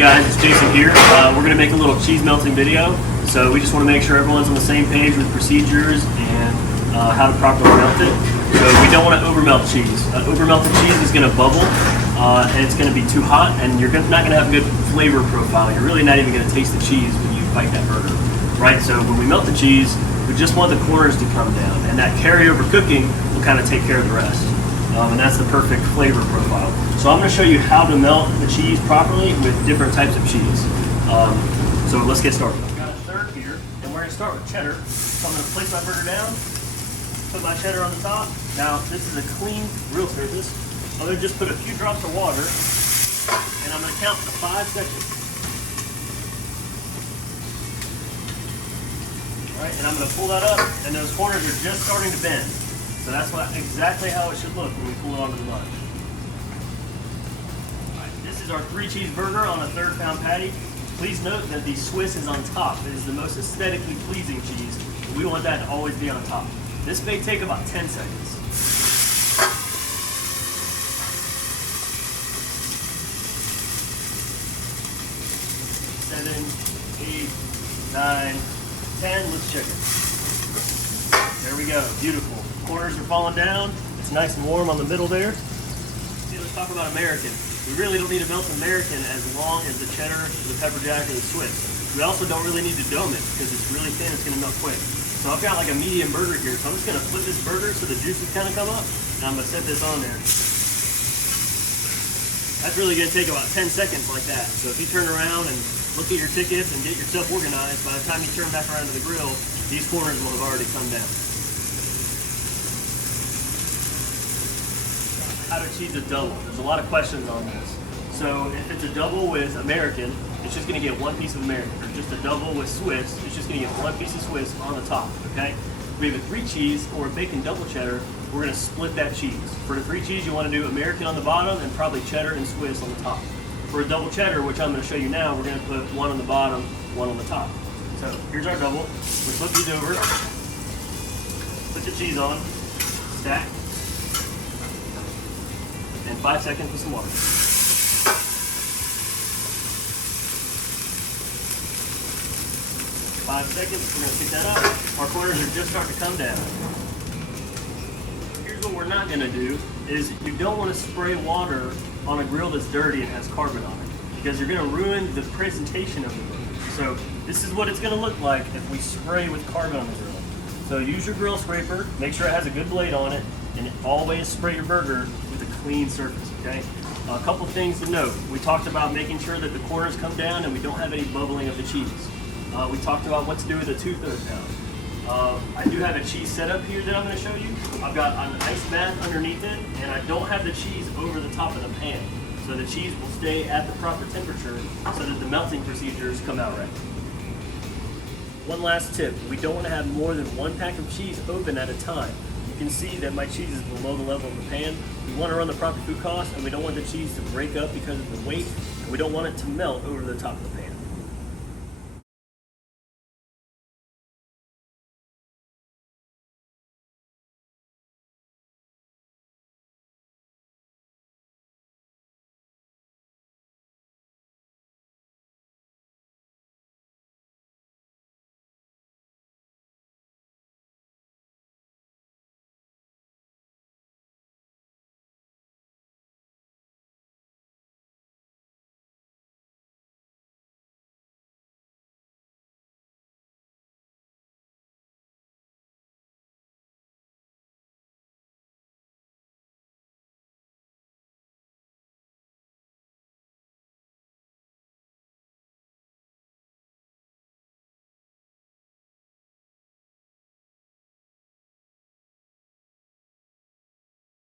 guys, it's Jason here. We're going to make a little cheese melting video. So we just want to make sure everyone's on the same page with procedures and how to properly melt it. So we don't want to over melt cheese. Over melted cheese is going to bubble and it's going to be too hot, and you're not going to have a good flavor profile. You're really not even going to taste the cheese when you bite that burger, right? So when we melt the cheese, we just want the corners to come down, and that carryover cooking will kind of take care of the rest. And that's the perfect flavor profile. So I'm going to show you how to melt the cheese properly with different types of cheese. So let's get started. I've got a third here, and we're going to start with cheddar. So I'm going to place my burger down, put my cheddar on the top. Now this is a clean grill surface. I'm going to just put a few drops of water, and I'm going to count to 5 seconds. All right, and I'm going to pull that up, and those corners are just starting to bend. So that's exactly how it should look when we pull it onto the munch. Right, this is our 3-cheese burger on a 1/3 pound patty. Please note that the Swiss is on top. It is the most aesthetically pleasing cheese. We want that to always be on top. This may take about 10 seconds. 7, 8, 9, 10. Let's check it. There we go. Beautiful. Corners are falling down. It's nice and warm on the middle there. Okay, let's talk about American. We really don't need to melt American as long as the cheddar, the pepper jack, or the Swiss. We also don't really need to dome it because it's really thin. It's going to melt quick. So I've got like a medium burger here. So I'm just going to flip this burger so the juices kind of come up, and I'm going to set this on there. That's really going to take about 10 seconds like that. So if you turn around and look at your tickets and get yourself organized, by the time you turn back around to the grill, these corners will have already come down. How to cheese a double? There's a lot of questions on this. So if it's a double with American, it's just going to get 1 piece of American. Or just a double with Swiss, it's just going to get 1 piece of Swiss on the top, okay? If we have a 3-cheese or a bacon double cheddar, we're going to split that cheese. For the 3-cheese, you want to do American on the bottom and probably cheddar and Swiss on the top. For a double cheddar, which I'm going to show you now, we're going to put 1 on the bottom, 1 on the top. So here's our double. We flip these over, put the cheese on, stack, and 5 seconds with some water. 5 seconds, we're going to pick that up. Our corners are just starting to come down. Here's what we're not going to do, is you don't want to spray water on a grill that's dirty and has carbon on it, because you're going to ruin the presentation of the burger. So this is what it's going to look like if we spray with carbon on the grill. So use your grill scraper, make sure it has a good blade on it, and always spray your burger with a clean surface, okay? A couple things to note. We talked about making sure that the corners come down and we don't have any bubbling of the cheese. We talked about what to do with a 2/3 pound. I do have a cheese setup here that I'm going to show you. I've got an ice mat underneath it, and I don't have the cheese over the top of the pan. So the cheese will stay at the proper temperature so that the melting procedures come out right. One last tip, we don't want to have more than 1 pack of cheese open at a time. You can see that my cheese is below the level of the pan. We want to run the proper food cost, and we don't want the cheese to break up because of the weight, and we don't want it to melt over the top of the pan.